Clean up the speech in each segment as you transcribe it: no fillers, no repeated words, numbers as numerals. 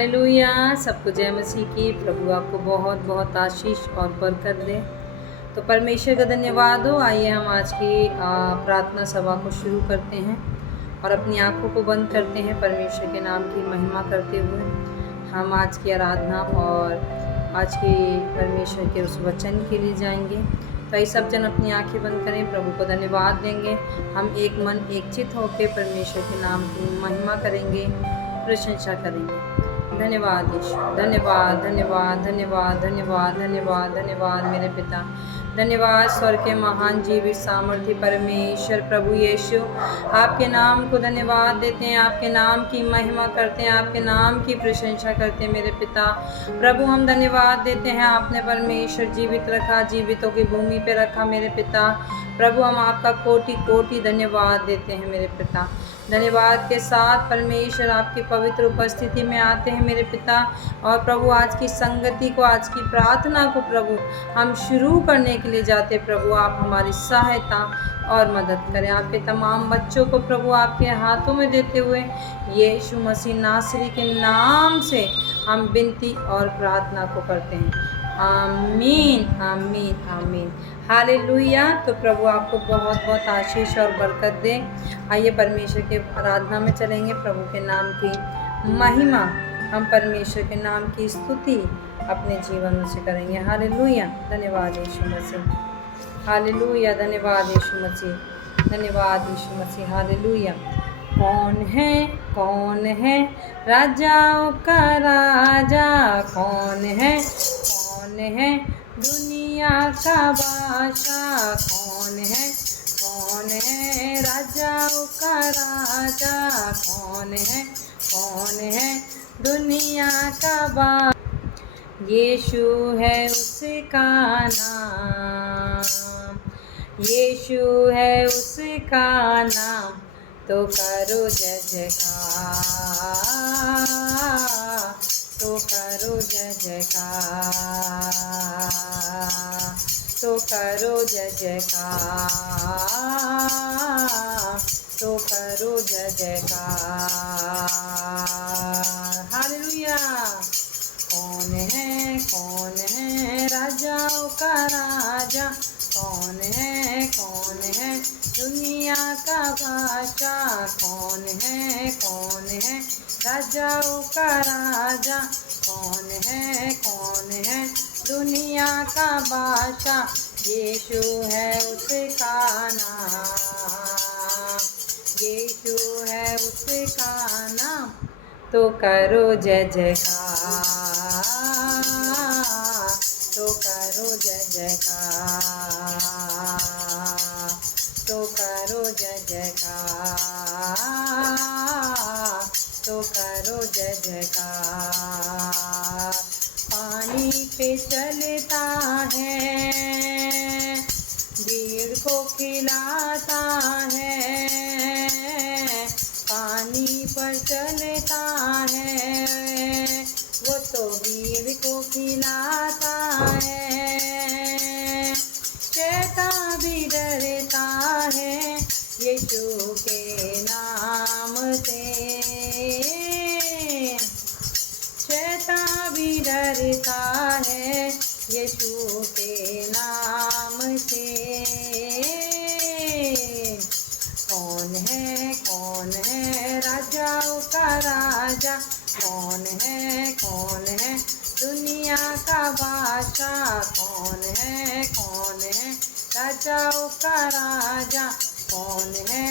Hallelujah. सबको जय मसीह की। प्रभु आपको बहुत बहुत आशीष और बरकत दे। तो परमेश्वर का धन्यवाद हो। आइए हम आज की प्रार्थना सभा को शुरू करते हैं और अपनी आंखों को बंद करते हैं। परमेश्वर के नाम की महिमा करते हुए हम आज की आराधना और आज की परमेश्वर के उस वचन के लिए जाएंगे। तो ये सब जन अपनी आंखें बंद करें, प्रभु को धन्यवाद देंगे। हम एक मन एक चित होकर परमेश्वर के नाम की महिमा करेंगे, प्रशंसा करेंगे। धन्यवाद यीशु, धन्यवाद धन्यवाद धन्यवाद धन्यवाद धन्यवाद धन्यवाद मेरे पिता। धन्यवाद स्वर्ग के महान जीवित सामर्थ्य परमेश्वर प्रभु यीशु, आपके नाम को धन्यवाद देते हैं, आपके नाम की महिमा करते हैं, आपके नाम की प्रशंसा करते हैं मेरे पिता। प्रभु हम धन्यवाद देते हैं, आपने परमेश्वर जीवित रखा, जीवितों की भूमि पे रखा मेरे पिता। प्रभु हम आपका कोटि कोटि धन्यवाद देते हैं मेरे पिता। धन्यवाद के साथ परमेश्वर आपकी पवित्र उपस्थिति में आते हैं मेरे पिता। और प्रभु आज की संगति को, आज की प्रार्थना को प्रभु हम शुरू करने के लिए जाते। प्रभु आप हमारी सहायता और मदद करें। आपके तमाम बच्चों को प्रभु आपके हाथों में देते हुए यीशु मसीह नासरी के नाम से हम विनती और प्रार्थना को करते हैं। आमीन आमीन आमीन। हालेलुया। तो प्रभु आपको बहुत बहुत आशीष और बरकत दे। आइए परमेश्वर के आराधना में चलेंगे। प्रभु के नाम की महिमा, हम परमेश्वर के नाम की स्तुति अपने जीवन में से करेंगे। हालेलुया। धन्यवाद यीशु मसीह। हालेलुया। धन्यवाद यीशु मसीह। धन्यवाद यीशु मसीह। हालेलुया। कौन है राजाओं का राजा? कौन है दुनिया का बादशाह? कौन है राजाओं का राजा? कौन है दुनिया का बादशाह? यीशु है उसका नाम, यीशु है उसका नाम। तो करो जय जयकार, तो करो जय जयकार, तो करो जय जयकार, तो करो जय जयकार। हालेलुया। कौन है राजाओं का राजा? कौन है दुनिया का बादशाह? कौन है राजाओं का राजा? कौन है दुनिया का बादशाह? यीशु है उसका नाम, यीशु है उसका नाम। तो करो जय जयकार, तो करो जय जयकार, तो करो जय जयकार, तो करो जय जयकार। पानी पे चलता है, भीड़ को खिलाता है। पानी पर चलता है, वो तो भीड़ को खिलाता है। शैतान भी डरता है यीशु के नाम से, शैतान भी डरता है यीशु के नाम से। कौन है राजाओं का राजा? कौन है दुनिया का बादशाह? कौन है राजाओं का राजा? कौन है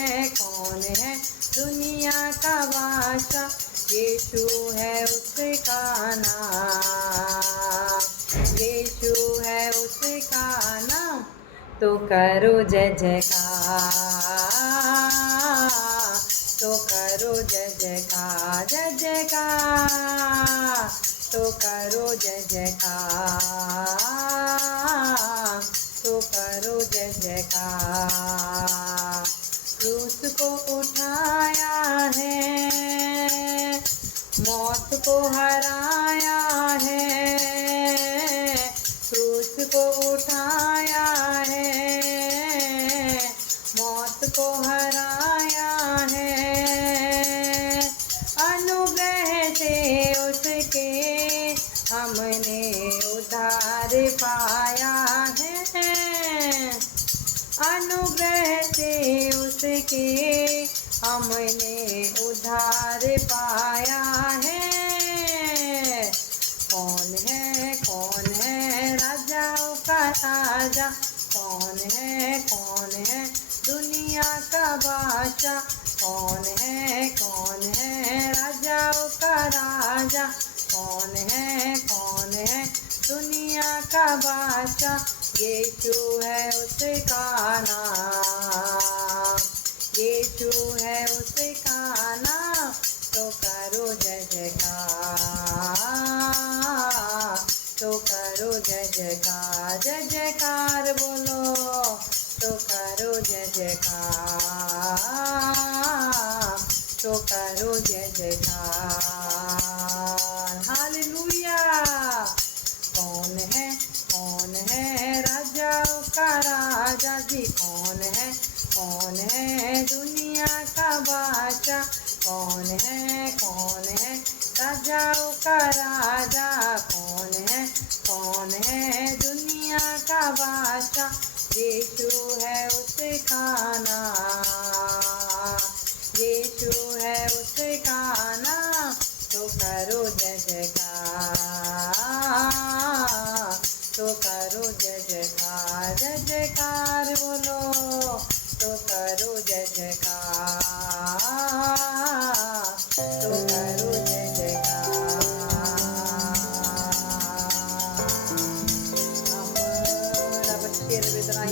दुनिया का बादशाह? यीशु है उसका नाम, यीशु है उसका नाम। तो करो जय जयकार, तो करो जय जयकार, जय जयकार। तो करो जय जयकार, तो करो जय जयकार। क्रूस को उठाया है, मौत को हराया है। क्रूस को उठाया है, मौत को हराया है। अनुग्रह से पाया है, अनुग्रह से उसके हमने उद्धार पाया है। कौन है राजाओं का राजा, कौन है दुनिया का बादशाह, कौन है राजाओं का राजा, कौन है दुनिया का बादशाह। यीशु है उसका नाम, यीशु है उसका नाम, तो करो जय जयकार, तो करो जय जयकार, जय जयकार बोलो, तो करो जय जयकार, तो करो जय जयकार। हालेलुया। कौन है राजाओं का राजा जी, कौन है दुनिया का बादशाह, कौन है राजाओं का राजा, कौन है दुनिया का बादशाह। यीशु है उसका नाम, यीशु है उसका नाम, तो करो जय जयकार, तो करो जय जयकार, जय जयकार बोलो, तो करो जय जयकार, तो करो जय जयकार।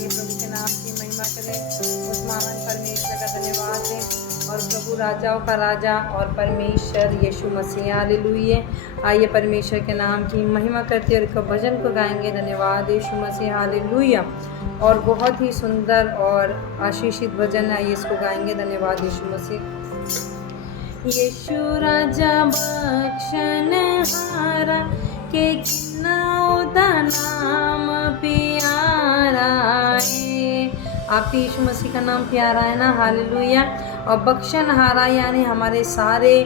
प्रभु के नाम की महिमा करें, उस महान परमेश्वर का धन्यवाद दें। और प्रभु राजाओं का राजा और परमेश्वर यीशु मसीह, हालेलुया। आइए परमेश्वर के नाम की महिमा करते और इसका भजन को गाएंगे। धन्यवाद यीशु मसीह, हालेलुया। और बहुत ही सुंदर और आशीषित भजन है, आइए इसको गाएंगे। धन्यवाद यीशु मसीह। यीशु राजा बख्शनहारा के किन्ना नाम प्यारा है। आपके यीशु मसीह का नाम प्यारा है ना, हालेलुया। और बख्शनहारा यानी हमारे सारे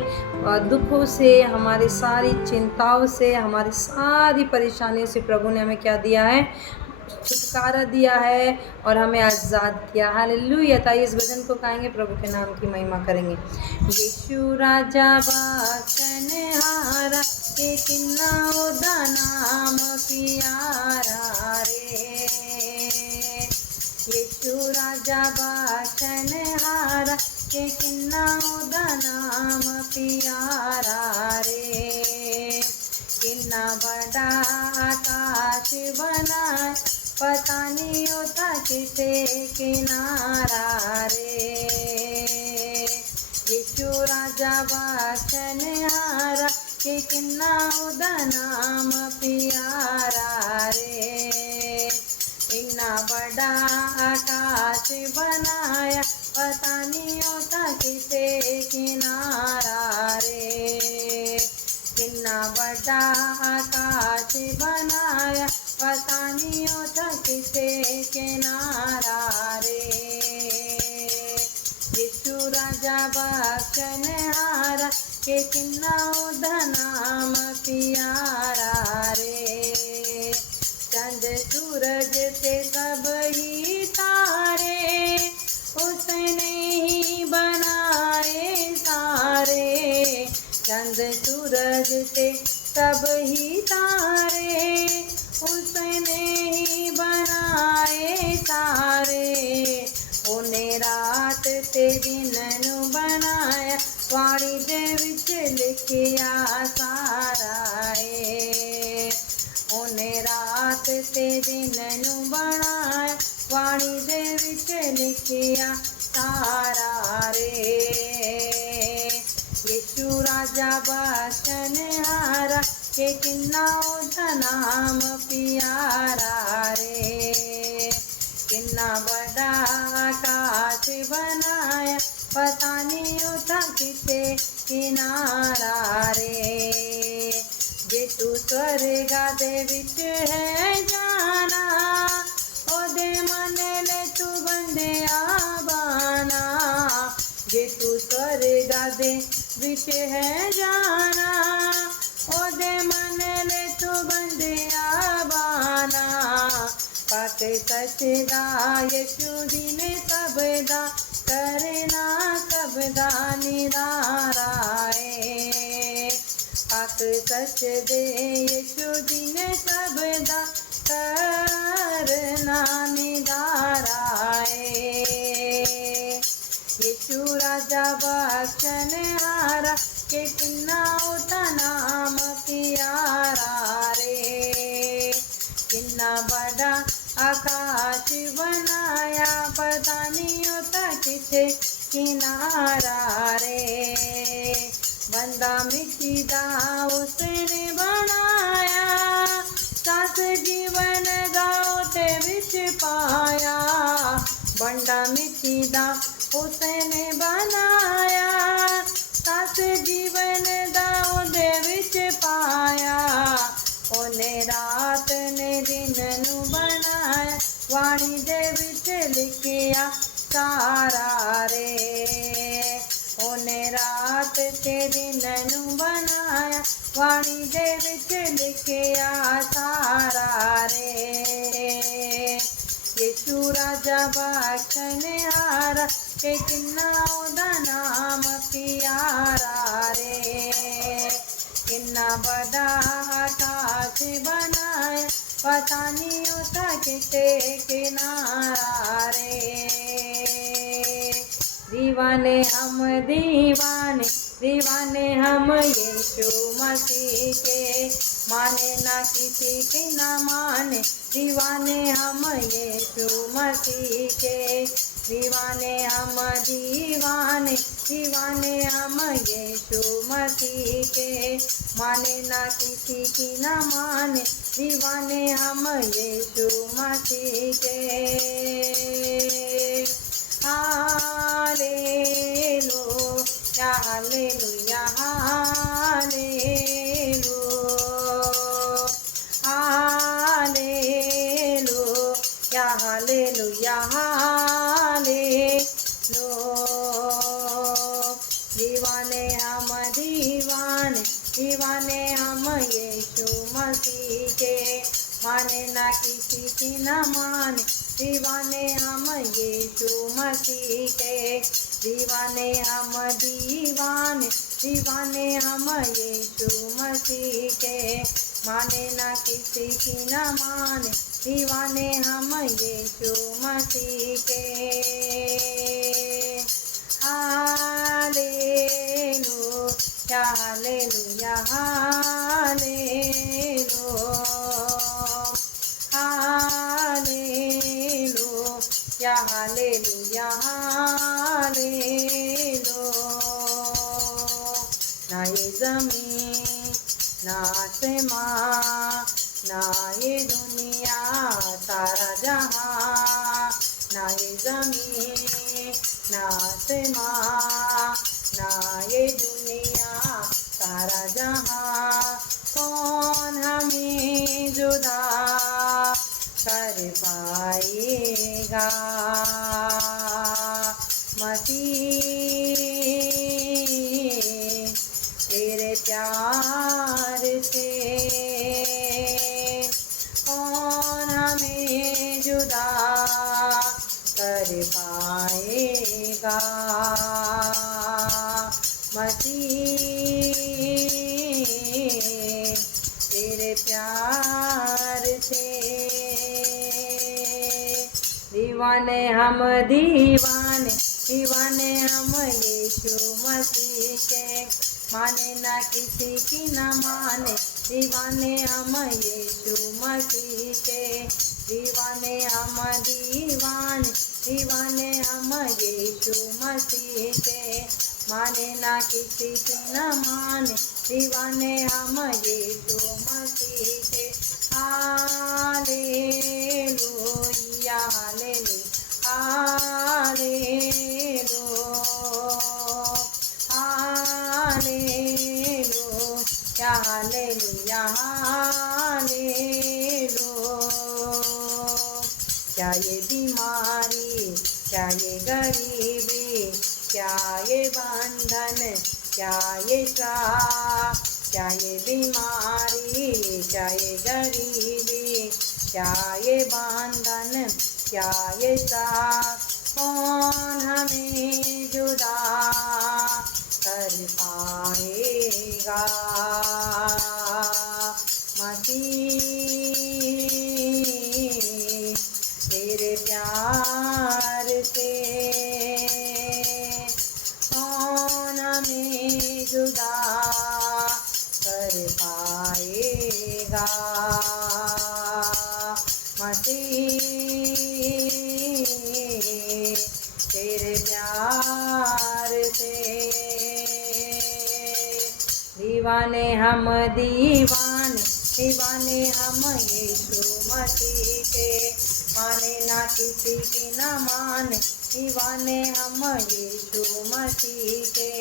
दुखों से, हमारी सारी चिंताओं से, हमारी सारी परेशानियों से प्रभु ने हमें क्या दिया है, छुटकारा दिया है और हमें आज़ाद किया। हालेलुया। ताइए इस भजन को गाएंगे, प्रभु के नाम की महिमा करेंगे। यीशु राजा बख्शनहारा के किन्ना ओदा नाम प्यारा रे, यीशु राजा बख्शनहारा के किन्ना ओदा नाम प्यारा रे। किन्ना बड़ा आकाश बना, पता नहीं होता किसे किनारा रे। यीशु राजा बख्शनहारा के किन्ना ओदा नाम प्यारा रे। इन्ना बड़ा आकाश बनाया, पता नहीं होता किसे किनारा रे। किन्ना बड़ा आकाश बनाया, पता नहीं होता किसे किनारा रे। यीशु राजा बख्शनहारा के किन्ना ओदा नाम प्यारा रे। चंद सूरज से सब ही तारे उसने ही बनाए सारे। चंद सूरज से सब ही तारे उसने ही बनाए सारे। उन्हें रात ते दिन नू बनाया, वाणी दे विच लिखिया सारा ए। उन्हें रात ते दिन नू बनाया, वाणी दे विच लिखिया सारा रे। यीशु राजा बख्शनहारा के किन्ना ओदा नाम प्यारा रे। किन्ना बड़ा आकाश बनाया, पता नहीं होता किसे किनारा रे। जे तू स्वर्गा दे विच है जाना, ओदे मन ले तू बंदिया बाना। जे तू स्वर्गा दे विच है जाना, ओदे मन ले तू बंदिया बाना। सचदा यीशु दीन सबदा करना सबदा निराराए। हक सच दे यीशु दीन सबदा करना निराराए। यीशु राजा बख्शन हारा के किन्ना उता नाम प्यारा रे। किन्ना बड़ा आकाश बनाया पता नहीं होता किसे किनारा रे। बंदा मिटीदा उसने बनाया सास जीवन गाओटे विच पाया। बंदा मिटीदा उसने बनाया सास जीवन दाऊदे विच पाया। ओने रात ने दिन नू बनाया वाणी दे विच लिखिया सारा रे। ओने रात के दिन नू बनाया वाणी दे विच लिखिया सारा रे। यीशु राजा बख्शन हारा के किन्ना ओदा नाम प्यारा रे। किन्ना बड़ा आकाश बनाया पता नहीं होता किसे किनारा रे। दीवाने हम दीवाने दीवाने हम यीशु मसीह के। माने ना किसी की ना माने दीवाने हम यीशु मसीह के। दीवाने हम दीवाने दीवाने हम यीशु मसीह के। माने ना किसी की ना माने दीवाने हम यीशु मसीह के। Hallelujah hallelujah hallelujah hallelujah hallelujah hallelujah. दीवाने हम दीवाने दीवाने हम यीशु मसीह के। माने ना किसी की ना माने दीवाने हम यीशु मसीह के। दीवाने हम दीवाने दीवाने हम यीशु मसीह के। माने ना किसी की ना माने दीवाने हम यीशु मसीह के। Hallelujah hallelujah hallelujah hallelujah hallelujah. ना ये ज़मीन ना आसमां ना ये दुनिया सारा जहां। ना ये ज़मीन ना आसमां ना ये दुनिया सारा जहां। कौन हमें जुदा कर पाएगा मसीह तेरे प्यार से। कौन हमें जुदा कर पाएगा मसीह तेरे प्यार से। दीवाने हम दीवाने दीवाने हम यीशु मसीह के। माने ना किसी की ना माने दीवाने हम यीशु मसीह के। दीवाने हम दीवाने दीवाने हम यीशु मसीह के। माने ना किसी की ना माने दीवाने हम यीशु मसीह के। Hallelujah hallelujah hallelujah hallelujah hallelujah. क्या ये बीमारी क्या ये गरीबी क्या ये बंधन क्या ये श्राप क्या ये बीमारी क्या ये गरीबी क्या ये बंधन, क्या ये साथ, कौन हमें जुदा कर पाएगा। मसीह तेरे प्यार से कौन हमें जुदा कर पाएगा। मसीह तेरे प्यार से दीवाने हम, दीवाने दीवाने हम यीशु मसीह के, माने ना किसी की न माने, दीवाने हम यीशु मसीह के,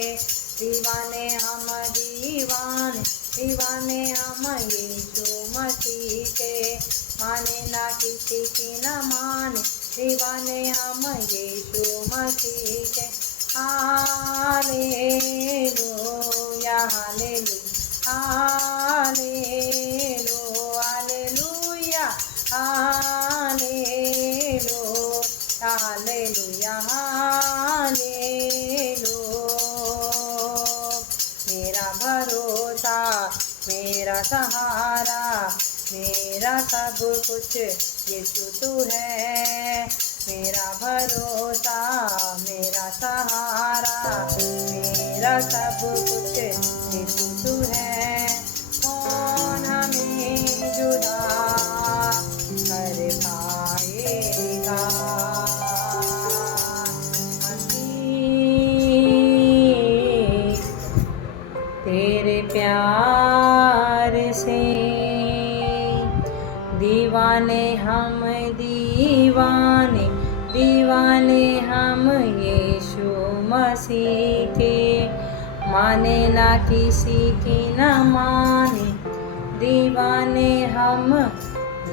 दीवाने हम, दीवाने दीवाने हम यीशु मसीह के, माने ना किसी की न माने, दीवाने हम यीशु मसीह के। Hallelujah hallelujah hallelujah hallelujah hallelujah hallelujah. मेरा भरोसा, मेरा सहारा, मेरा सब कुछ यीशु तू है। मेरा भरोसा, मेरा सहारा, मेरा सब कुछ यीशु तू है। कौन हमें जुदा कर पाएगा। मसीह तेरे प्यार से दीवाने हम, दीवाने दीवाने हम यीशु मसीह के, माने ना किसी की न माने, दीवाने हम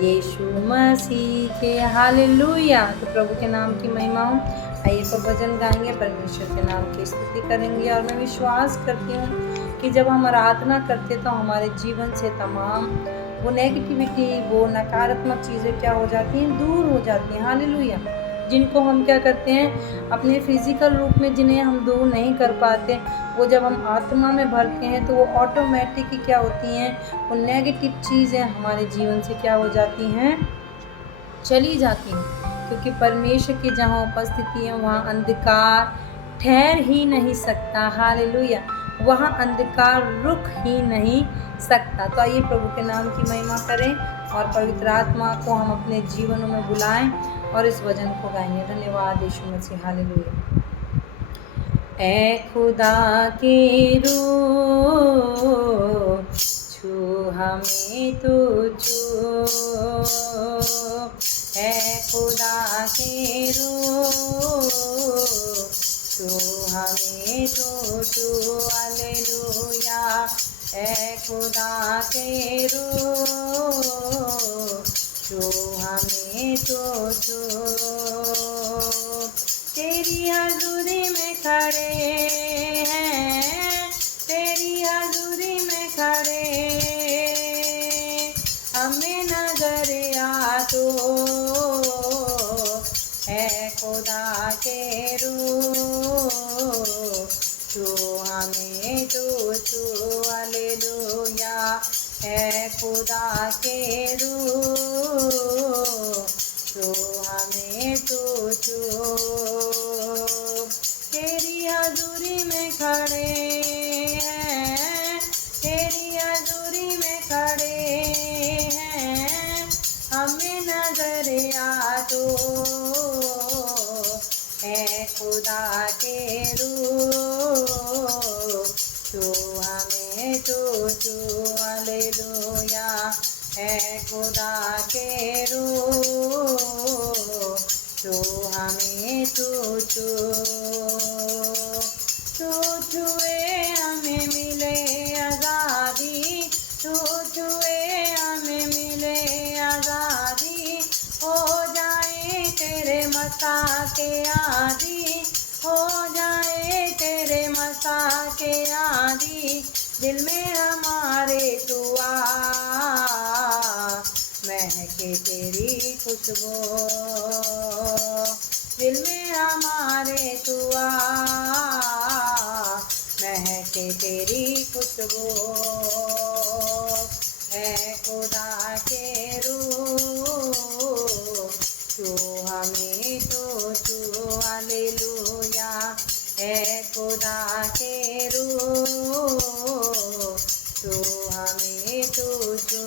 यीशु मसीह के। हालेलुया। तो प्रभु के नाम की महिमा हो। आइए तो भजन गाएंगे, परमेश्वर के नाम की स्तुति करेंगे। और मैं विश्वास करती हूँ कि जब हम आराधना करते तो हमारे जीवन से तमाम वो नेगेटिविटी, वो नकारात्मक चीज़ें क्या हो जाती हैं, दूर हो जाती हैं। हालेलुया। जिनको हम क्या करते हैं, अपने फिजिकल रूप में जिन्हें हम दूर नहीं कर पाते, वो जब हम आत्मा में भरते हैं तो वो ऑटोमेटिक ही क्या होती हैं, वो नेगेटिव चीज़ें हमारे जीवन से क्या हो जाती हैं, चली जाती हैं। क्योंकि परमेश्वर की जहाँ उपस्थिति है वहाँ अंधकार ठहर ही नहीं सकता। हालेलुया। वहाँ अंधकार रुक ही नहीं सकता। तो आइए प्रभु के नाम की महिमा करें और पवित्र आत्मा को हम अपने जीवनों में बुलाएं और इस वचन को गाएंगे। धन्यवाद यीशु मसीह। हालेलुया। ऐ खुदा की रूह छू हमें तू छू, ऐ खुदा की रूह छू हमें तू छू। हालेलुया। ऐ खुदा के रूह छू हमें तू छू। तेरी हज़ूरी में खड़े हैं, तेरी हज़ूरी में खड़े, हमें नजर आ तो है खुदा के रूह छू हमें तो छू। हालेलुया। है खुदा के रूह छू हमें तो छू। तेरी हज़ूरी में खड़े हैं, तेरी हज़ूरी में खड़े हैं, हमें नजर आ तो है खुदा के रूह छू हमें तो छू। हालेलुया। है खुदा के रूह छू हमें तो छू। तू छुए हमें मिले आज़ादी, तू छुए हमें मिले आज़ादी, हो जाए तेरे मसा के आदि, हो जाए तेरे मसा के आदि, दिल में हमारे तू आ, महके तेरी खुशबू, दिल में हमारे तू आ, महके तेरी खुशबू, है खुदा के रूह, तू हमें तो छू, हालेलुया, है खुदा के रूह, तू हमें तो छू,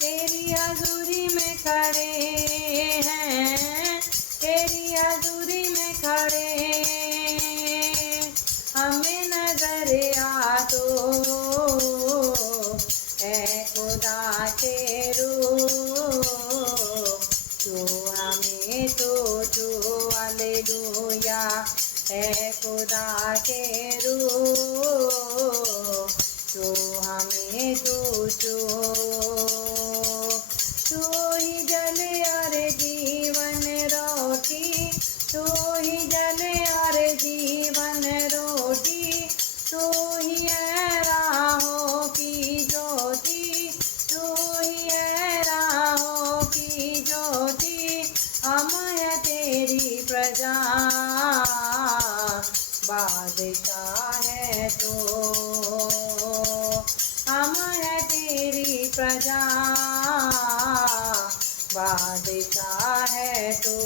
तेरी हजूरी में खड़े हैं, तेरी हजूरी में खड़े, हमें नजर आ तो, है खुदा के रूह, तू हमें तो छू, हालेलुया, है खुदा के रूह, तू हमें तो छू, तू ही जल और जीवन रोटी, तू ही जल और जीवन रोटी, तू ही है राहों की ज्योति, तू ही है राहों की ज्योति, हम है तेरी प्रजा, बादशाह है तो, हम है तेरी प्रजा, बादशाह है तो,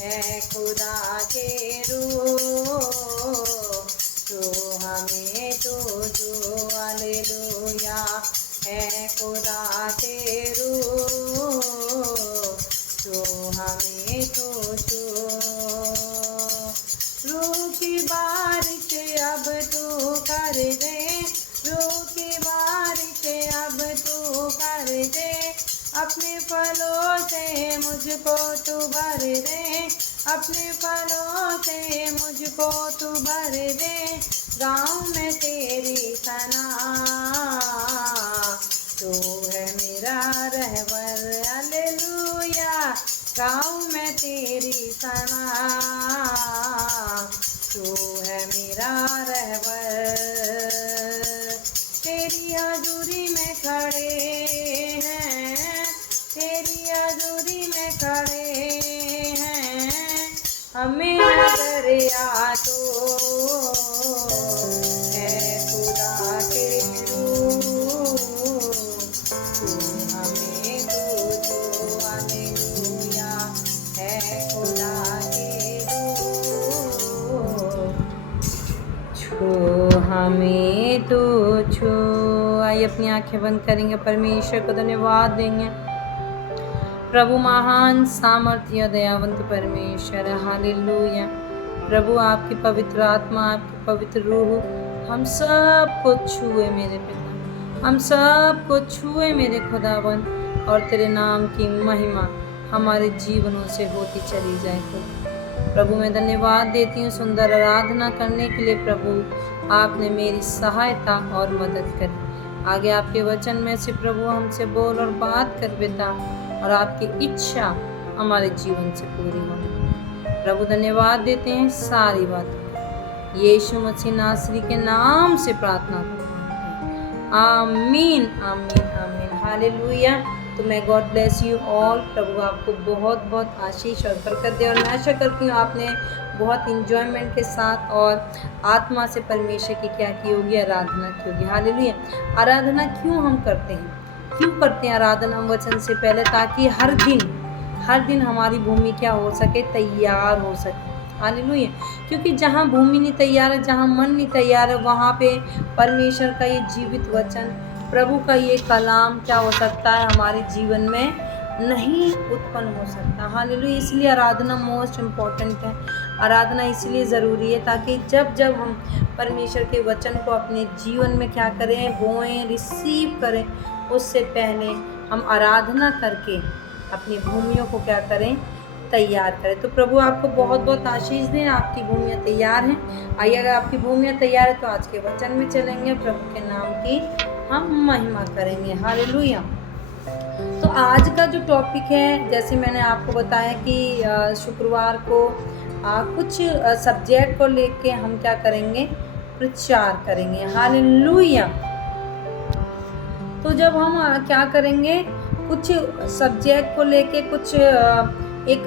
है खुदा के रूह, तो हमें तो छू, हालेलुया, है खुदा के रूह, तो हमें तो छू, रूह की बारिश अब तू कर दे, रूह की बारिश अब तू कर दे, अपने फलों से मुझको तू भर दे, अपने फलों से मुझको तू भर दे, गाँव में तेरी सना, तू है मेरा रहबर, हालेलुया, गाँव में तेरी सना, तू है मेरा रहबर, तेरी हजूरी में खड़े हैं, तेरी हजूरी में खड़े हैं, हमें नजर आ तो, है खुदा के रूह, तू हमें तो छू, हालेलुया, है खुदा के रूह, छू हमें तो छू। आइए अपनी आंखें बंद करेंगे, परमेश्वर को धन्यवाद देंगे। प्रभु महान सामर्थ्य दयावंत परमेश्वर, हालेलुया। प्रभु आपकी पवित्र आत्मा, आपकी पवित्र रूह हम सब को छुए मेरे पिता, हम सब को छुए मेरे खुदावन, और तेरे नाम की महिमा हमारे जीवनों से होती चली जाए। प्रभु मैं धन्यवाद देती हूँ सुंदर आराधना करने के लिए। प्रभु आपने मेरी सहायता और मदद करी। आगे आपके वचन में से प्रभु हमसे बोल और बात कर पिता, और आपकी इच्छा हमारे जीवन से पूरी हो। प्रभु धन्यवाद देते हैं सारी बातों, यीशु मसीह नासरी के नाम से प्रार्थना करते हैं, आमीन आमीन आमीन, हालेलुया। तो मैं गॉड ब्लेस यू ऑल। प्रभु आपको बहुत बहुत आशीष और बरकत दे, और मैं आशा करती हूँ आपने बहुत इंजॉयमेंट के साथ और आत्मा से परमेश्वर की क्या की होगी, आराधना की होगी। हालेलुया। आराधना क्यों हम करते हैं, क्यों करते हैं आराधना वचन से पहले? ताकि हर दिन हमारी भूमि क्या हो सके, तैयार हो सके। हालेलुया। क्योंकि जहाँ भूमि नहीं तैयार है, जहाँ मन नहीं तैयार है, वहाँ पे परमेश्वर का ये जीवित वचन, प्रभु का ये कलाम क्या हो सकता है, हमारे जीवन में नहीं उत्पन्न हो सकता। हालेलुया। इसलिए आराधना मोस्ट इम्पॉर्टेंट है। आराधना इसलिए ज़रूरी है ताकि जब जब हम परमेश्वर के वचन को अपने जीवन में क्या करें, बोएं, रिसीव करें, उससे पहले हम आराधना करके अपनी भूमियों को क्या करें, तैयार करें। तो प्रभु आपको बहुत बहुत आशीष दें। आपकी भूमियाँ तैयार हैं। आइए, अगर आपकी भूमियाँ तैयार है तो आज के वचन में चलेंगे, प्रभु के नाम की हम महिमा करेंगे। हालेलुया। तो आज का जो टॉपिक है, जैसे मैंने आपको बताया कि शुक्रवार को कुछ सब्जेक्ट को लेके हम क्या करेंगे, प्रचार करेंगे। हालेलुया। तो जब हम क्या करेंगे, कुछ सब्जेक्ट को लेके, कुछ एक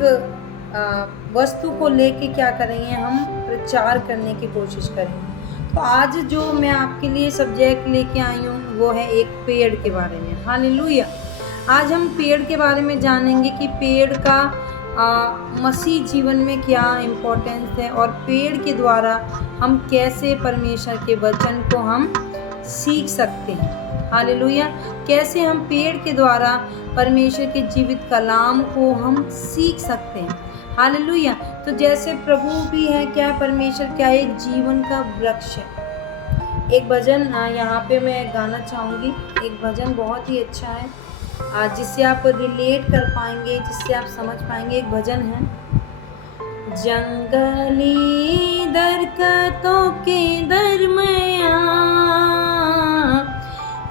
वस्तु को लेके क्या करेंगे, हम प्रचार करने की कोशिश करेंगे। तो आज जो मैं आपके लिए सब्जेक्ट लेके आई हूँ वो है एक पेड़ के बारे में। हालेलुया। आज हम पेड़ के बारे में जानेंगे कि पेड़ का मसीह जीवन में क्या इम्पोर्टेंस है और पेड़ के द्वारा हम कैसे परमेश्वर के वचन को हम सीख सकते हैं। हालेलुया। कैसे हम पेड़ के द्वारा परमेश्वर के जीवित कलाम को हम सीख सकते हैं। हालेलुया। तो जैसे प्रभु भी है, क्या परमेश्वर क्या एक जीवन का वृक्ष है। एक भजन यहाँ पे मैं गाना चाहूँगी। एक भजन बहुत ही अच्छा है, जिससे आप रिलेट कर पाएंगे, जिससे आप समझ पाएंगे। एक भजन है, जंगली दरख्तों के दरमियां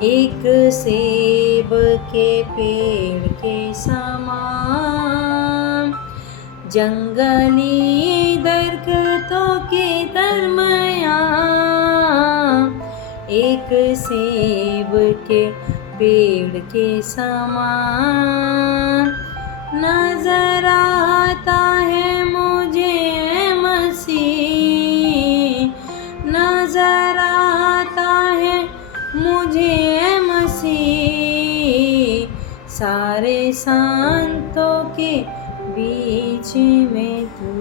एक सेब के पेड़ के समान, जंगली दरख्तों के दरमियां एक सेब के पेड़ के समान नजर आता है मुझे मसीह, नजर आता है मुझे मसीह, सारे संतों के बीच में तू,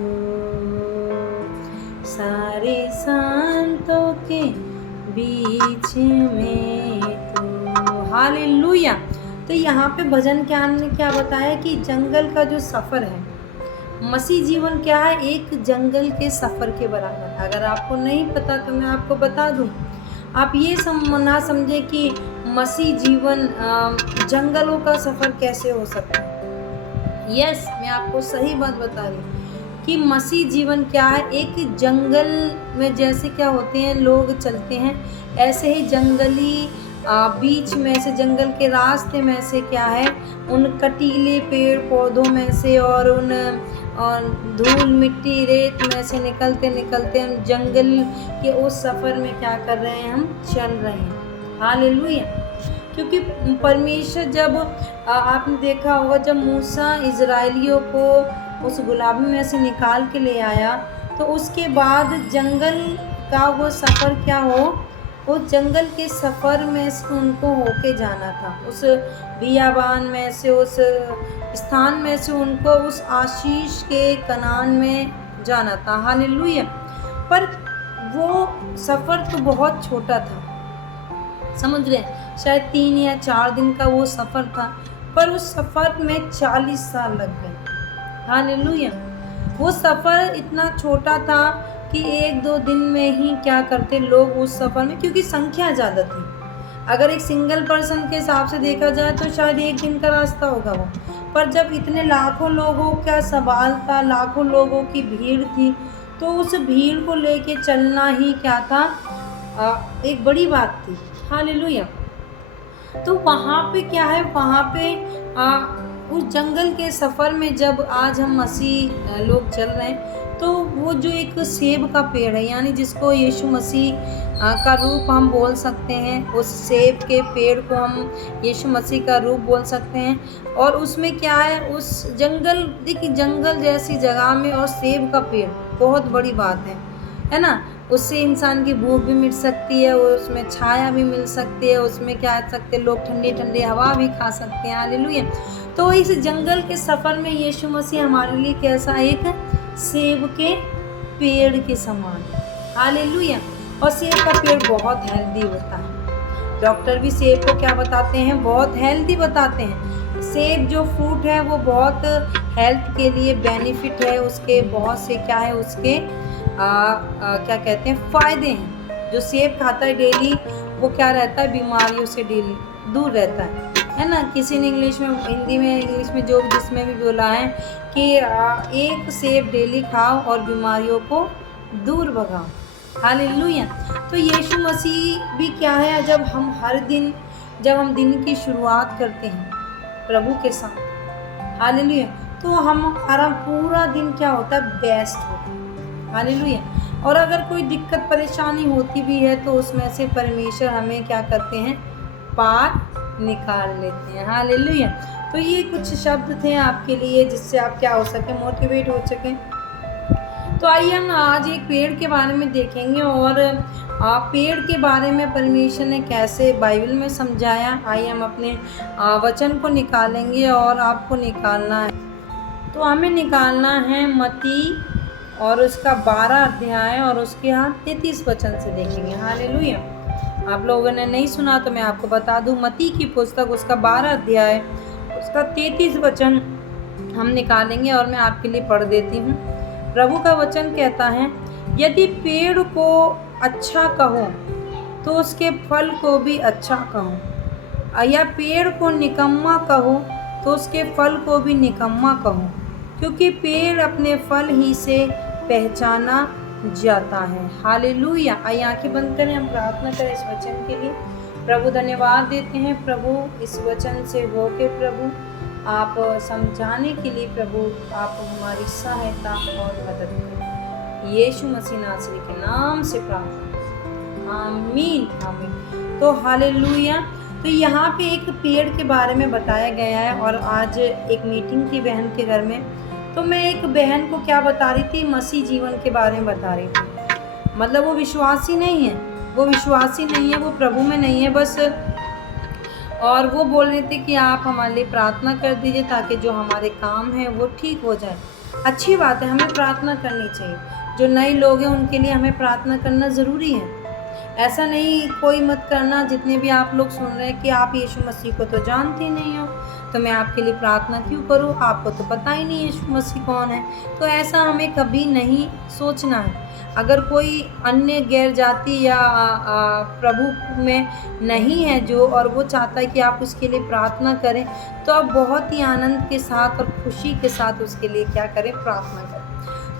सारे संतों के बीच में तू। हालेलुया। तो यहाँ पे भजन ज्ञान ने क्या बताया कि जंगल का जो सफ़र है, मसीह जीवन क्या है, एक जंगल के सफ़र के बराबर। अगर आपको नहीं पता तो मैं आपको बता दूँ। आप ये ना समझे कि मसीह जीवन जंगलों का सफ़र कैसे हो सकता है। यस, मैं आपको सही बात बता रही हूँ कि मसीह जीवन क्या है, एक जंगल में जैसे क्या होते हैं लोग चलते हैं, ऐसे ही जंगली बीच में से, जंगल के रास्ते में से क्या है, उन कटीले पेड़ पौधों में से और उन धूल मिट्टी रेत में से निकलते निकलते हम जंगल के उस सफ़र में क्या कर रहे हैं, हम चल रहे हैं। हालेलुया। क्योंकि परमेश्वर जब आपने देखा होगा, जब मूसा इज़राइलियों को उस गुलाबी में से निकाल के ले आया, तो उसके बाद जंगल का वो सफ़र क्या हो, उस जंगल के सफ़र में से उनको होके जाना था, उस बियाबान में से, उस स्थान में से उनको उस आशीष के कनान में जाना था। हालेलुया। पर वो सफ़र तो बहुत छोटा था, समझ रहे हैं, शायद 3 या 4 दिन का वो सफ़र था, पर उस सफ़र में 40 साल लग गए। हालेलुया। वो सफ़र इतना छोटा था कि 1-2 दिन में ही क्या करते लोग उस सफ़र में, क्योंकि संख्या ज़्यादा थी। अगर एक सिंगल पर्सन के हिसाब से देखा जाए तो शायद 1 दिन का रास्ता होगा वो, पर जब इतने लाखों लोगों का सवाल था, लाखों लोगों की भीड़ थी, तो उस भीड़ को लेके चलना ही क्या था, एक बड़ी बात थी। हालेलुया। तो वहाँ पे क्या है, वहाँ पे उस जंगल के सफ़र में जब आज हम मसीह लोग चल रहे हैं, तो वो जो एक सेब का पेड़ है, यानी जिसको यीशु मसीह का रूप हम बोल सकते हैं, उस सेब के पेड़ को हम यीशु मसीह का रूप बोल सकते हैं। और उसमें क्या है, उस जंगल, देखिए जंगल जैसी जगह में और सेब का पेड़ बहुत बड़ी बात है ना। उससे इंसान की भूख भी मिट सकती है, उसमें छाया भी मिल सकती है, उसमें क्या कह सकते लोग ठंडी ठंडी हवा भी खा सकते हैं। हालेलुया। तो इस जंगल के सफ़र में यीशु मसीह हमारे लिए कैसा, एक सेब के पेड़ के समान। हालेलुया। और सेब का पेड़ बहुत हेल्दी होता है। डॉक्टर भी सेब को क्या बताते हैं, बहुत हेल्दी बताते हैं। सेब जो फ्रूट है वो बहुत हेल्थ के लिए बेनिफिट है, उसके बहुत से क्या है, उसके क्या कहते हैं, फ़ायदे हैं। जो सेब खाता है डेली, वो क्या रहता है, बीमारियों से दूर रहता है ना। किसी ने इंग्लिश में, हिंदी में, इंग्लिश में जो जिसमें भी बोला है कि एक सेब डेली खाओ और बीमारियों को दूर भगाओ। हालेलुया। तो यीशु मसीह भी क्या है, जब हम हर दिन, जब हम दिन की शुरुआत करते हैं प्रभु के साथ, हालेलुया, तो हमारा पूरा दिन क्या होता है, बेस्ट होता है। हालेलुया। और अगर कोई दिक्कत परेशानी होती भी है तो उसमें से परमेश्वर हमें क्या करते हैं, पार निकाल लेते हैं। हालेलुया। तो ये कुछ शब्द थे आपके लिए जिससे आप क्या हो सके, मोटिवेट हो सके। तो आइए हम आज एक पेड़ के बारे में देखेंगे और पेड़ के बारे में परमेश्वर ने कैसे बाइबल में समझाया। आइए हम अपने वचन को निकालेंगे और आपको निकालना है। तो हमें निकालना है मत्ती और उसका 12 अध्याय और उसके यहाँ 33 वचन से देखेंगे। हालेलुया। आप लोगों ने नहीं सुना तो मैं आपको बता दूं, मत्ती की पुस्तक उसका 12 अध्याय उसका 33 वचन हम निकालेंगे और मैं आपके लिए पढ़ देती हूँ। प्रभु का वचन कहता है, यदि पेड़ को अच्छा कहो तो उसके फल को भी अच्छा कहो, या पेड़ को निकम्मा कहो तो उसके फल को भी निकम्मा कहो, क्योंकि पेड़ अपने फल ही से पहचाना जाता है। हालेलुया। आइए आंखें बंद करें, हम प्रार्थना करें इस वचन के लिए। प्रभु धन्यवाद देते हैं प्रभु इस वचन से हो के प्रभु आप समझाने के लिए प्रभु आप हमारी सहायता और मदद करें। यीशु मसीह नासरी के नाम से प्रार्थना, आमीन आमीन। तो हालेलुया। तो यहाँ पे एक पेड़ के बारे में बताया गया है और आज एक मीटिंग थी बहन के घर में, तो मैं एक बहन को क्या बता रही थी, मसीह जीवन के बारे में बता रही थी। मतलब वो विश्वासी नहीं है, वो प्रभु में नहीं है बस, और वो बोल रहे थे कि आप हमारे लिए प्रार्थना कर दीजिए ताकि जो हमारे काम है वो ठीक हो जाए। अच्छी बात है, हमें प्रार्थना करनी चाहिए। जो नए लोग हैं उनके लिए हमें प्रार्थना करना ज़रूरी है। ऐसा नहीं कोई मत करना, जितने भी आप लोग सुन रहे हैं कि आप यीशु मसीह को तो जानते ही नहीं हो, तो मैं आपके लिए प्रार्थना क्यों करूं, आपको तो पता ही नहीं यीशु मसीह कौन है। तो ऐसा हमें कभी नहीं सोचना है। अगर कोई अन्य गैर जाति या प्रभु में नहीं है जो, और वो चाहता है कि आप उसके लिए प्रार्थना करें, तो आप बहुत ही आनंद के साथ और खुशी के साथ उसके लिए क्या करें, प्रार्थना करें।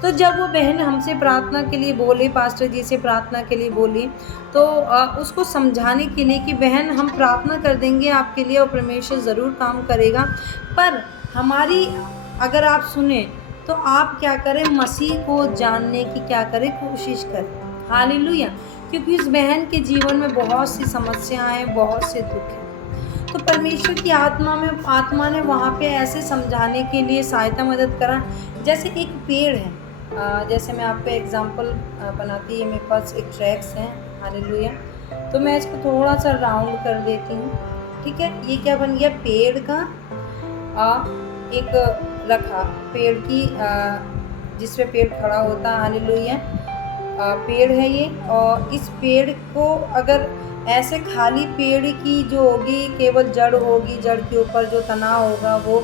तो जब वो बहन हमसे प्रार्थना के लिए बोली, पास्टर जी से प्रार्थना के लिए बोली, तो उसको समझाने के लिए कि बहन हम प्रार्थना कर देंगे आपके लिए और परमेश्वर ज़रूर काम करेगा, पर हमारी अगर आप सुने तो आप क्या करें, मसीह को जानने की क्या करें, कोशिश करें। हालेलुया। क्योंकि उस बहन के जीवन में बहुत सी समस्याएं हैं, बहुत से दुख हैं। तो परमेश्वर की आत्मा ने वहाँ पे ऐसे समझाने के लिए सहायता मदद करा, जैसे एक पेड़ है। जैसे मैं आपको एग्जांपल बनाती है, मेरे पास एक ट्रैक्स हैं। हालेलुया। तो मैं इसको थोड़ा सा राउंड कर देती हूँ, ठीक है। ये क्या बन गया, पेड़ का एक रखा, पेड़ की जिस पे पेड़ खड़ा होता है। हालेलुया। पेड़ है ये, और इस पेड़ को अगर ऐसे खाली पेड़ की जो होगी, केवल जड़ होगी, जड़ के ऊपर जो तना होगा वो,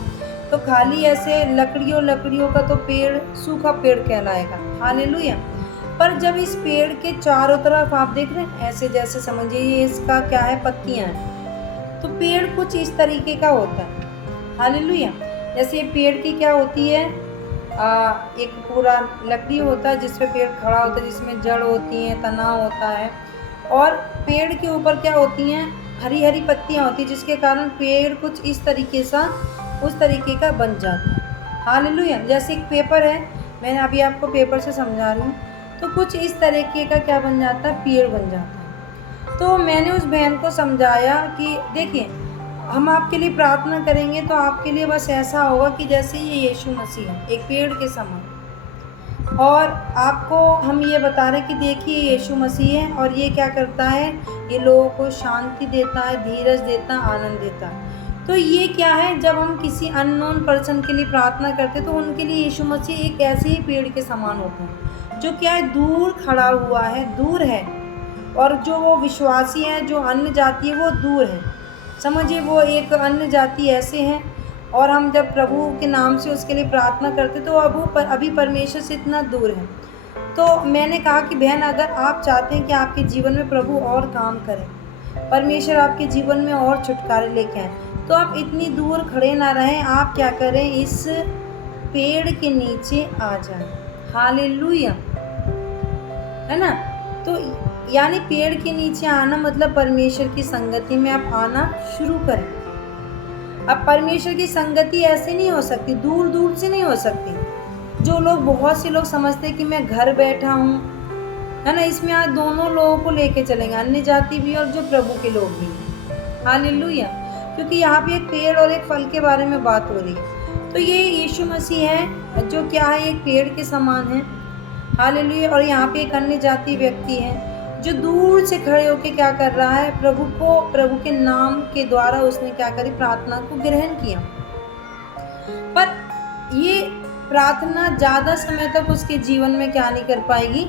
तो खाली ऐसे लकड़ियों का तो पेड़ सूखा पेड़ कहलाएगा। हालेलुया। पर जब इस पेड़ के चारों तरफ आप देख रहे हैं, ऐसे जैसे समझिए ये इसका क्या है, पत्तियां हैं, तो पेड़ कुछ इस तरीके का होता है। हालेलुया। जैसे ये पेड़ की क्या होती है, एक पूरा लकड़ी होता है जिस पे पेड़ खड़ा होता है, जिसमें जड़ होती है, तना होता है, और पेड़ के ऊपर क्या होती हैं, हरी हरी पत्तियां होती हैं, जिसके कारण पेड़ कुछ इस तरीके सा उस तरीके का बन जाता है। हालेलुया। जैसे एक पेपर है, मैंने अभी आपको पेपर से समझा रही हूँ, तो कुछ इस तरीके का क्या बन जाता है, पेड़ बन जाता है। तो मैंने उस बहन को समझाया कि देखिए, हम आपके लिए प्रार्थना करेंगे तो आपके लिए बस ऐसा होगा कि जैसे ये यीशु मसीह है, एक पेड़ के समान, और आपको हम ये बता रहे हैं कि देखिए यीशु मसीह है, और ये क्या करता है, ये लोगों को शांति देता है, धीरज देता है, आनंद देता है। तो ये क्या है, जब हम किसी अननोन पर्सन के लिए प्रार्थना करते तो उनके लिए यीशु मसीह एक ऐसे ही पेड़ के समान होता है, जो क्या है, दूर खड़ा हुआ है, दूर है, और जो वो विश्वासी है, जो अन्य जाति है, वो दूर है। समझिए वो एक अन्य जाति ऐसे हैं, और हम जब प्रभु के नाम से उसके लिए प्रार्थना करते तो अब वो अभी परमेश्वर से इतना दूर है। तो मैंने कहा कि बहन, अगर आप चाहते हैं कि आपके जीवन में प्रभु और काम करें, परमेश्वर आपके जीवन में और छुटकारे लेके आए, तो आप इतनी दूर खड़े ना रहें, आप क्या करें, इस पेड़ के नीचे आ जाएं। हालेलुया, है ना। तो यानी पेड़ के नीचे आना मतलब परमेश्वर की संगति में आप आना शुरू करें। अब परमेश्वर की संगति ऐसे नहीं हो सकती, दूर दूर से नहीं हो सकती। जो लोग, बहुत से लोग समझते हैं कि मैं घर बैठा हूँ, है ना, इसमें आज दोनों लोगों को लेके चलेंगे, अन्य जाति भी और जो प्रभु के लोग भी। हालेलुया। क्योंकि यहाँ पे एक पेड़ और एक फल के बारे में बात हो रही है। तो ये यीशु मसीह है जो क्या है, एक पेड़ के समान है। हालेलुया। और यहाँ पे एक अन्य जाति व्यक्ति है जो दूर से खड़े होके क्या कर रहा है, प्रभु के नाम के द्वारा उसने क्या करी, प्रार्थना को ग्रहण किया। पर ये प्रार्थना ज़्यादा समय तक उसके जीवन में क्या नहीं कर पाएगी,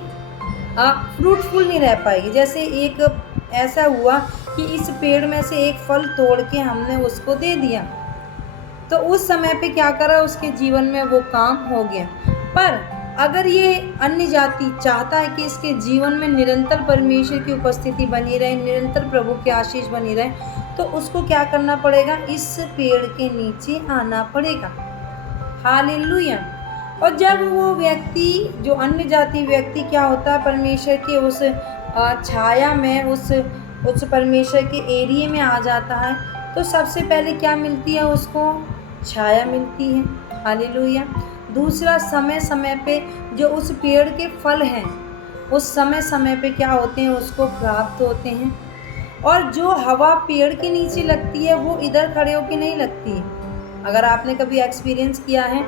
फ्रूटफुल नहीं रह पाएगी। जैसे एक ऐसा हुआ कि इस पेड़ में से एक फल तोड़ के हमने उसको दे दिया, तो उस समय पे क्या करा, उसके जीवन में वो काम हो गया। पर अगर ये अन्य जाति चाहता है कि इसके जीवन में निरंतर परमेश्वर की उपस्थिति बनी रहे, निरंतर प्रभु की आशीष बनी रहे, तो उसको क्या करना पड़ेगा, इस पेड़ के नीचे आना पड़ेगा। हालेलुया। और जब वो व्यक्ति, जो अन्य जाति व्यक्ति क्या होता है, परमेश्वर के उस छाया में, उस परमेश्वर के एरिया में आ जाता है, तो सबसे पहले क्या मिलती है उसको, छाया मिलती है। हालेलुया। दूसरा, समय समय पे जो उस पेड़ के फल हैं, उस समय समय पे क्या होते हैं, उसको प्राप्त होते हैं। और जो हवा पेड़ के नीचे लगती है वो इधर खड़े होके नहीं लगती है। अगर आपने कभी एक्सपीरियंस किया है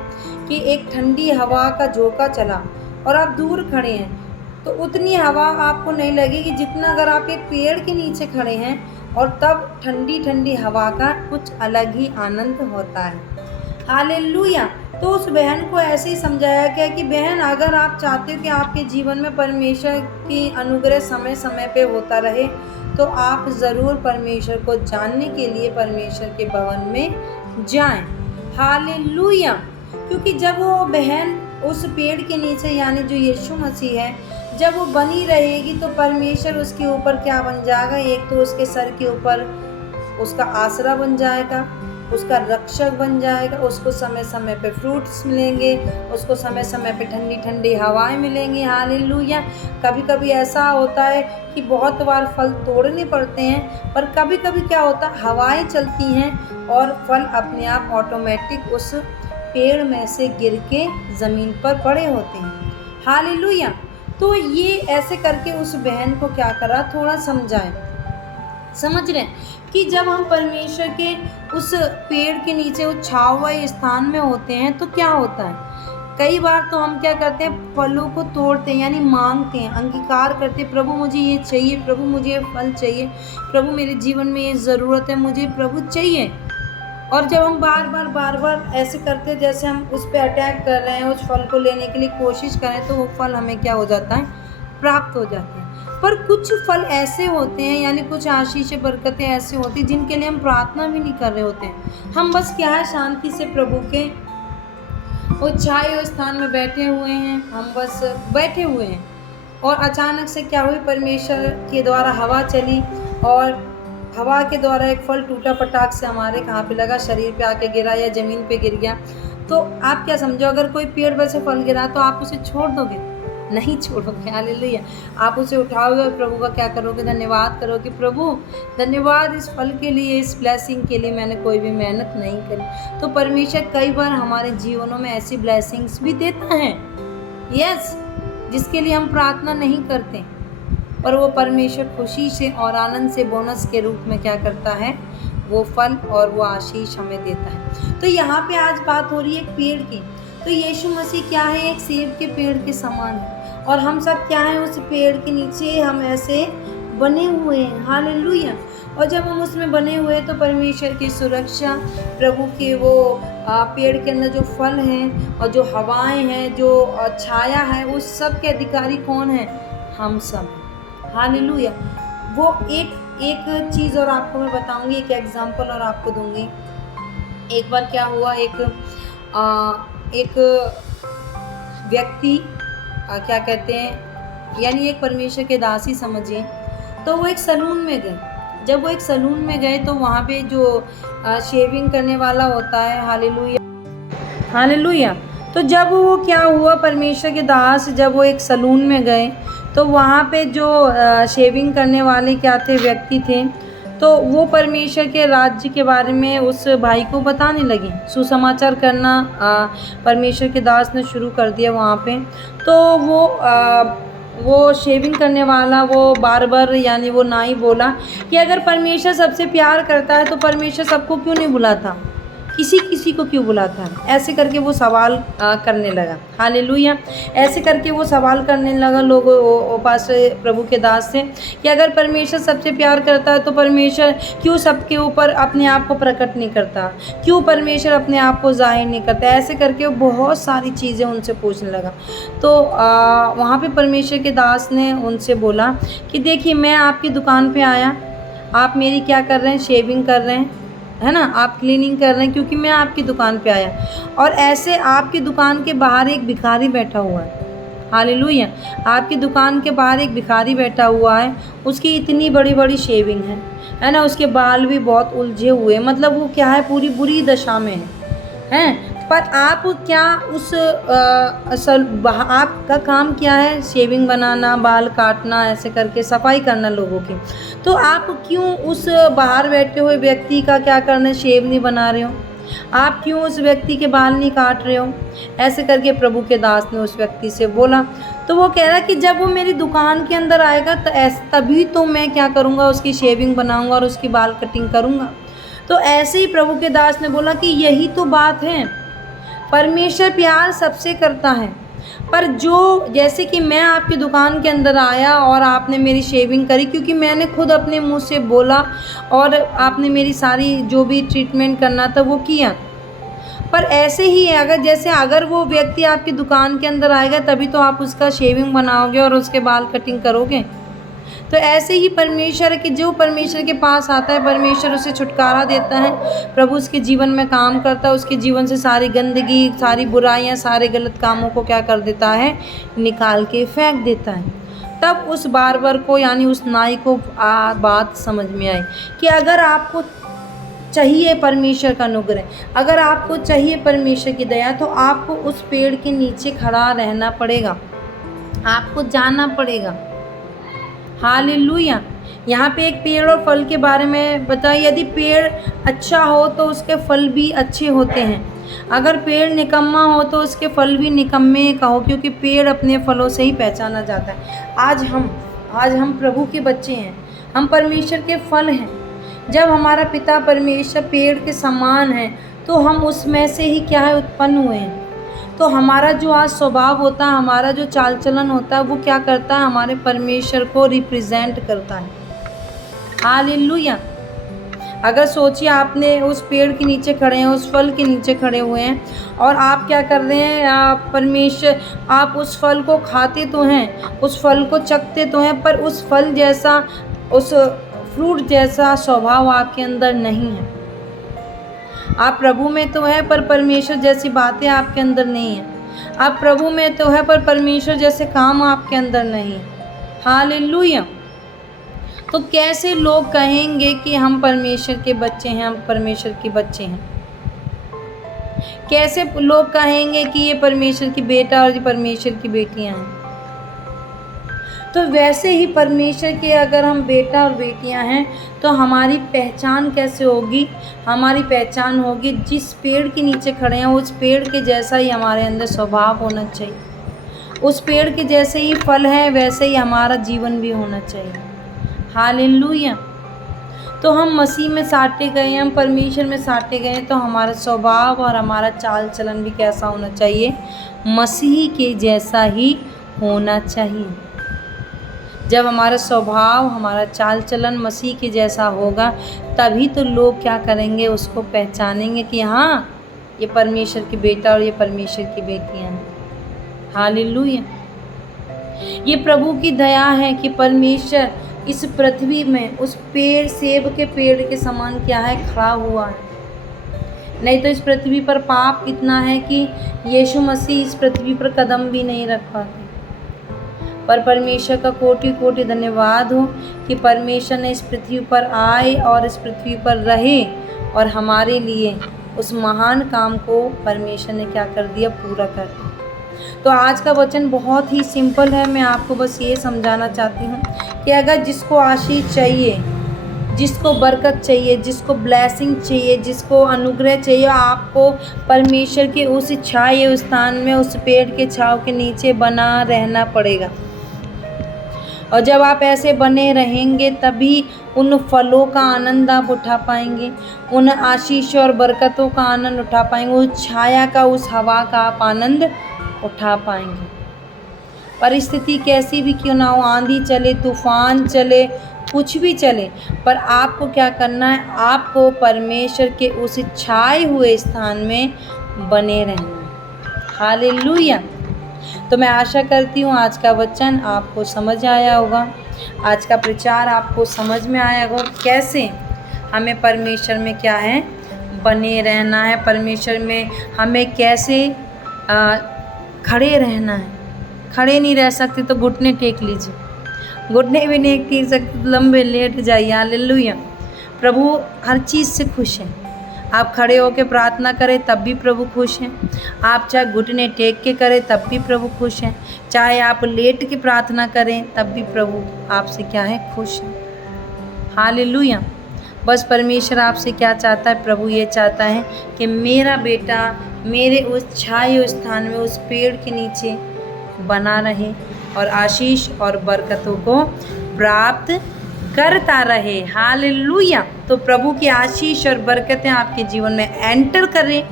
कि एक ठंडी हवा का झोंका चला और आप दूर खड़े हैं, तो उतनी हवा आपको नहीं लगेगी जितना अगर आप एक पेड़ के नीचे खड़े हैं, और तब ठंडी ठंडी हवा का कुछ अलग ही आनंद होता है। हालेलुया। तो उस बहन को ऐसे ही समझाया गया कि बहन, अगर आप चाहते हो कि आपके जीवन में परमेश्वर की अनुग्रह समय समय पे होता रहे, तो आप ज़रूर परमेश्वर को जानने के लिए परमेश्वर के भवन में जाएं। हालेलुया। क्योंकि जब वो बहन उस पेड़ के नीचे, यानी जो यीशु मसीह है, जब वो बनी रहेगी, तो परमेश्वर उसके ऊपर क्या बन जाएगा, एक तो उसके सर के ऊपर उसका आसरा बन जाएगा, उसका रक्षक बन जाएगा, उसको समय समय पे फ्रूट्स मिलेंगे, उसको समय समय पे ठंडी ठंडी हवाएं मिलेंगी। हालेलुया। कभी कभी ऐसा होता है कि बहुत बार फल तोड़ने पड़ते हैं, पर कभी कभी क्या होता है, हवाएं चलती हैं और फल अपने आप ऑटोमेटिक उस पेड़ में से गिर के ज़मीन पर पड़े होते हैं। हालेलुया। तो ये ऐसे करके उस बहन को क्या करा, थोड़ा समझाएं। समझ रहे हैं कि जब हम परमेश्वर के उस पेड़ के नीचे, उस छाव हुए स्थान में होते हैं, तो क्या होता है, कई बार तो हम क्या करते हैं, फलों को तोड़ते हैं, यानी मांगते हैं, अंगीकार करते हैं, प्रभु मुझे ये चाहिए, प्रभु मुझे ये फल चाहिए, प्रभु मेरे जीवन में ये ज़रूरत है, मुझे प्रभु चाहिए। और जब हम बार बार ऐसे करते हैं, जैसे हम उस पर अटैक कर रहे हैं, उस फल को लेने के लिए कोशिश करें, तो वो फल हमें क्या हो जाता है, प्राप्त हो जाते हैं। पर कुछ फल ऐसे होते हैं, यानी कुछ आशीष बरकतें ऐसे होती हैं जिनके लिए हम प्रार्थना भी नहीं कर रहे होते हैं। हम बस क्या है, शांति से प्रभु के वो छाए हुए स्थान में बैठे हुए हैं, हम बस बैठे हुए हैं, और अचानक से क्या हुई, परमेश्वर के द्वारा हवा चली, और हवा के द्वारा एक फल टूटा, पटाख से हमारे कहाँ पे लगा, शरीर पे आके गिरा या ज़मीन पे गिर गया। तो आप क्या समझो, अगर कोई पेड़ पर से फल गिरा तो आप उसे छोड़ दोगे, नहीं छोड़ोगे। हालेलुया। आप उसे उठाओगे और प्रभु का क्या करोगे, धन्यवाद करोगे, प्रभु धन्यवाद इस फल के लिए, इस ब्लेसिंग के लिए, मैंने कोई भी मेहनत नहीं करी। तो परमेश्वर कई बार हमारे जीवनों में ऐसी ब्लेसिंग्स भी देता है, यस, जिसके लिए हम प्रार्थना नहीं करते, पर वो परमेश्वर खुशी से और आनंद से बोनस के रूप में क्या करता है, वो फल और वो आशीष हमें देता है। तो यहाँ पे आज बात हो रही है पेड़ की। तो यीशु मसीह क्या है, एक सेब के पेड़ के समान है, और हम सब क्या हैं, उस पेड़ के नीचे हम ऐसे बने हुए हैं। हालेलुया। और जब हम उसमें बने हुए, तो परमेश्वर की सुरक्षा, प्रभु के वो पेड़ के अंदर जो फल हैं और जो हवाएं हैं, जो छाया है, उस सब के अधिकारी कौन है, हम सब। हालेलुया। वो एक चीज़ और आपको मैं बताऊंगी, एक एग्जांपल और आपको दूंगी। एक बार क्या हुआ, एक व्यक्ति क्या कहते हैं, यानी एक परमेश्वर के दासी समझिए, तो वो एक सैलून में गए। जब वो एक सैलून में गए, तो वहाँ पे जो शेविंग करने वाला होता है, हालेलुया हालेलुया, तो जब वो क्या हुआ, परमेश्वर के दास जब वो एक सैलून में गए, तो वहाँ पे जो शेविंग करने वाले क्या थे, व्यक्ति थे, तो वो परमेश्वर के राज्य के बारे में उस भाई को बताने लगे, सुसमाचार करना परमेश्वर के दास ने शुरू कर दिया वहाँ पे। तो वो वो शेविंग करने वाला वो बार्बर यानी वो नाई बोला कि अगर परमेश्वर सबसे प्यार करता है तो परमेश्वर सबको क्यों नहीं बुलाता, किसी किसी को क्यों बुलाता है। ऐसे करके वो सवाल करने लगा। हालेलुया। ऐसे करके वो सवाल करने लगा लोगों पास प्रभु के दास से कि अगर परमेश्वर सबसे प्यार करता है तो परमेश्वर क्यों सबके ऊपर अपने आप को प्रकट नहीं करता, क्यों परमेश्वर अपने आप को जाहिर नहीं करता। ऐसे करके वो बहुत सारी चीज़ें उनसे पूछने लगा। तो वहाँ पे परमेश्वर के दास ने उनसे बोला कि देखिए, मैं आपकी दुकान पे आया, आप मेरी क्या कर रहे हैं, शेविंग कर रहे हैं, है ना, आप क्लीनिंग कर रहे हैं, क्योंकि मैं आपकी दुकान पे आया। और ऐसे आपकी दुकान के बाहर एक भिखारी बैठा हुआ है। हालेलुया। आपकी दुकान के बाहर एक भिखारी बैठा हुआ है, उसकी इतनी बड़ी बड़ी शेविंग है ना, उसके बाल भी बहुत उलझे हुए, मतलब वो क्या है, पूरी बुरी दशा में है। पर आप क्या उस आपका काम क्या है, शेविंग बनाना, बाल काटना, ऐसे करके सफाई करना लोगों की। तो आप क्यों उस बाहर बैठे हुए व्यक्ति का क्या करना, शेव नहीं बना रहे हो, आप क्यों उस व्यक्ति के बाल नहीं काट रहे हो। ऐसे करके प्रभु के दास ने उस व्यक्ति से बोला। तो वो कह रहा कि जब वो मेरी दुकान के अंदर आएगा तो तभी तो मैं क्या करूँगा, उसकी शेविंग बनाऊँगा और उसकी बाल कटिंग करूँगा। तो ऐसे ही प्रभु के दास ने बोला कि यही तो बात है, परमेश्वर प्यार सबसे करता है, पर जो जैसे कि मैं आपकी दुकान के अंदर आया और आपने मेरी शेविंग करी, क्योंकि मैंने खुद अपने मुंह से बोला और आपने मेरी सारी जो भी ट्रीटमेंट करना था वो किया। पर ऐसे ही है, अगर वो व्यक्ति आपकी दुकान के अंदर आएगा तभी तो आप उसका शेविंग बनाओगे और उसके बाल कटिंग करोगे। तो ऐसे ही परमेश्वर कि जो परमेश्वर के पास आता है, परमेश्वर उसे छुटकारा देता है, प्रभु उसके जीवन में काम करता है, उसके जीवन से सारी गंदगी, सारी बुराइयां, सारे गलत कामों को क्या कर देता है, निकाल के फेंक देता है। तब उस बार्बर को यानी उस नाई को बात समझ में आई कि अगर आपको चाहिए परमेश्वर का अनुग्रह, अगर आपको चाहिए परमेश्वर की दया, तो आपको उस पेड़ के नीचे खड़ा रहना पड़ेगा, आपको जाना पड़ेगा। हालेलुया। यहाँ पे एक पेड़ और फल के बारे में बताया, यदि पेड़ अच्छा हो तो उसके फल भी अच्छे होते हैं, अगर पेड़ निकम्मा हो तो उसके फल भी निकम्मे कहो, क्योंकि पेड़ अपने फलों से ही पहचाना जाता है। आज हम प्रभु के बच्चे हैं, हम परमेश्वर के फल हैं। जब हमारा पिता परमेश्वर पेड़ के समान है तो हम उसमें से ही क्या है, उत्पन्न हुए हैं। तो हमारा जो आज स्वभाव होता है, हमारा जो चाल चलन होता है, वो क्या करता है, हमारे परमेश्वर को रिप्रेजेंट करता है। हालेलुया। अगर सोचिए, आपने उस पेड़ के नीचे खड़े हैं, उस फल के नीचे खड़े हुए हैं और आप क्या कर रहे हैं, परमेश्वर, आप उस फल को खाते तो हैं, उस फल को चखते तो हैं, पर उस फल जैसा, उस फ्रूट जैसा स्वभाव आपके अंदर नहीं है। आप प्रभु में तो है पर परमेश्वर जैसी बातें आपके अंदर नहीं है। आप प्रभु में तो है पर परमेश्वर जैसे काम आपके अंदर नहीं है। हालेलुया। तो कैसे लोग कहेंगे कि हम परमेश्वर के बच्चे हैं, हम परमेश्वर के बच्चे हैं। कैसे लोग कहेंगे कि ये परमेश्वर की बेटा और ये परमेश्वर की बेटियां हैं। तो वैसे ही परमेश्वर के अगर हम बेटा और बेटियां हैं तो हमारी पहचान कैसे होगी, हमारी पहचान होगी जिस पेड़ के नीचे खड़े हैं उस पेड़ के जैसा ही हमारे अंदर स्वभाव होना चाहिए, उस पेड़ के जैसे ही फल है वैसे ही हमारा जीवन भी होना चाहिए। हालेलुया। तो हम मसीह में साटे गए हैं, हम परमेश्वर में साटे गए हैं, तो हमारा स्वभाव और हमारा चाल चलन भी कैसा होना चाहिए, मसीह के जैसा ही होना चाहिए। जब हमारा स्वभाव, हमारा चाल चलन मसीह के जैसा होगा तभी तो लोग क्या करेंगे, उसको पहचानेंगे कि हाँ, ये परमेश्वर की बेटा और ये परमेश्वर की बेटियां हैं। हालेलुया। ये प्रभु की दया है कि परमेश्वर इस पृथ्वी में उस पेड़, सेब के पेड़ के समान क्या है, खड़ा हुआ है। नहीं तो इस पृथ्वी पर पाप इतना है कि यीशु मसीह इस पृथ्वी पर कदम भी नहीं रख पाते। पर परमेश्वर का कोटि कोटि धन्यवाद हो कि परमेश्वर ने इस पृथ्वी पर आए और इस पृथ्वी पर रहे और हमारे लिए उस महान काम को परमेश्वर ने क्या कर दिया, पूरा कर दिया। तो आज का वचन बहुत ही सिंपल है। मैं आपको बस ये समझाना चाहती हूँ कि अगर जिसको आशीष चाहिए, जिसको बरकत चाहिए, जिसको ब्लेसिंग चाहिए, जिसको अनुग्रह चाहिए, आपको परमेश्वर के उस छाए स्थान में, उस पेड़ के छाँव के नीचे बना रहना पड़ेगा। और जब आप ऐसे बने रहेंगे तभी उन फलों का आनंद आप उठा पाएंगे, उन आशीष और बरकतों का आनंद उठा पाएंगे, उस छाया का, उस हवा का आप आनंद उठा पाएंगे। परिस्थिति कैसी भी क्यों ना हो, आंधी चले, तूफान चले, कुछ भी चले, पर आपको क्या करना है, आपको परमेश्वर के उस छाए हुए स्थान में बने रहना है। हालेलुया। तो मैं आशा करती हूँ आज का वचन आपको समझ आया होगा, आज का प्रचार आपको समझ में आया होगा, कैसे हमें परमेश्वर में क्या है, बने रहना है, परमेश्वर में हमें कैसे खड़े रहना है। खड़े नहीं रह सकते तो घुटने टेक लीजिए, घुटने भी नहीं टेक सकते तो लंबे लेट जाइए। हालेलुया। प्रभु हर चीज़ से खुश है। आप खड़े होकर प्रार्थना करें तब भी प्रभु खुश हैं, आप चाहे घुटने टेक के करें तब भी प्रभु खुश हैं, चाहे आप लेट के प्रार्थना करें तब भी प्रभु आपसे क्या है, खुश है। हालेलुया। बस परमेश्वर आपसे क्या चाहता है, प्रभु ये चाहता है कि मेरा बेटा मेरे उस छाए स्थान में, उस पेड़ के नीचे बना रहे और आशीष और बरकतों को प्राप्त करता रहे। हालेलुया। तो प्रभु की आशीष और बरकतें आपके जीवन में एंटर करें,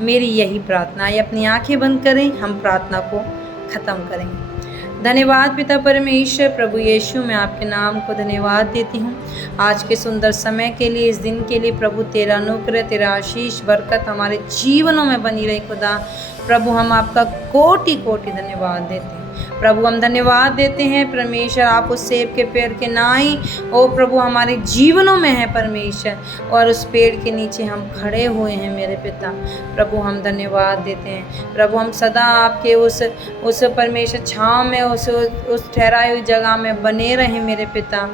मेरी यही प्रार्थना है। अपनी आंखें बंद करें, हम प्रार्थना को ख़त्म करेंगे। धन्यवाद पिता परमेश्वर, प्रभु यीशु, मैं आपके नाम को धन्यवाद देती हूँ आज के सुंदर समय के लिए, इस दिन के लिए। प्रभु तेरा अनुग्रह, तेरा आशीष बरकत हमारे जीवनों में बनी रहे खुदा। प्रभु हम आपका कोटि कोटि धन्यवाद देते हैं। प्रभु हम धन्यवाद देते हैं परमेश्वर, आप उस सेब के पेड़ के नाई ओ प्रभु हमारे जीवनों में है परमेश्वर, और उस पेड़ के नीचे हम खड़े हुए हैं मेरे पिता। प्रभु हम धन्यवाद देते हैं। प्रभु हम सदा आपके उस परमेश्वर छाँव में, उस ठहराई हुई जगह में बने रहें मेरे पिता।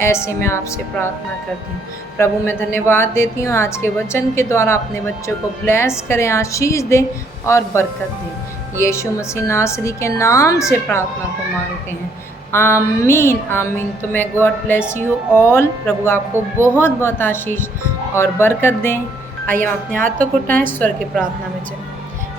ऐसे मैं आपसे प्रार्थना करती हूँ। प्रभु मैं धन्यवाद देती हूँ, आज के वचन के द्वारा अपने बच्चों को ब्लेस करें, आशीष दें और बरकत दें। यीशु मसीह नासरी के नाम से प्रार्थना को मांगते हैं, आमीन आमीन। तो मैं गॉड ब्लेस यू ऑल। प्रभु आपको बहुत बहुत आशीष और बरकत दें। आइए हम अपने हाथों को उठाएं, स्वर्ग की प्रार्थना में चलें।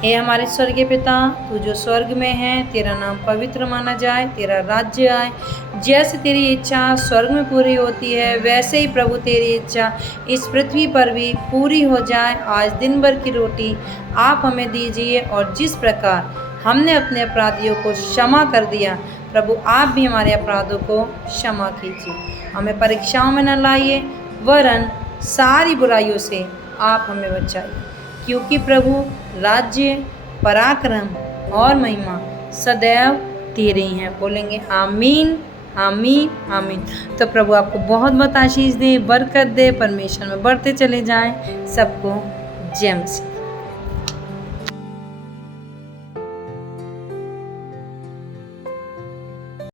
हे हमारे स्वर्गीय पिता, तू जो स्वर्ग में है, तेरा नाम पवित्र माना जाए, तेरा राज्य आए, जैसे तेरी इच्छा स्वर्ग में पूरी होती है वैसे ही प्रभु तेरी इच्छा इस पृथ्वी पर भी पूरी हो जाए। आज दिन भर की रोटी आप हमें दीजिए, और जिस प्रकार हमने अपने अपराधियों को क्षमा कर दिया, प्रभु आप भी हमारे अपराधों को क्षमा कीजिए। हमें परीक्षाओं में न लाइए, वरन सारी बुराइयों से आप हमें बचाइए, क्योंकि प्रभु राज्य, पराक्रम और महिमा सदैव तेरे ही हैं। बोलेंगे आमीन आमीन आमीन। तो प्रभु आपको बहुत बहुत आशीष दे, बरकत दे, परमेश्वर में बढ़ते चले जाएं। सबको जय मसीह।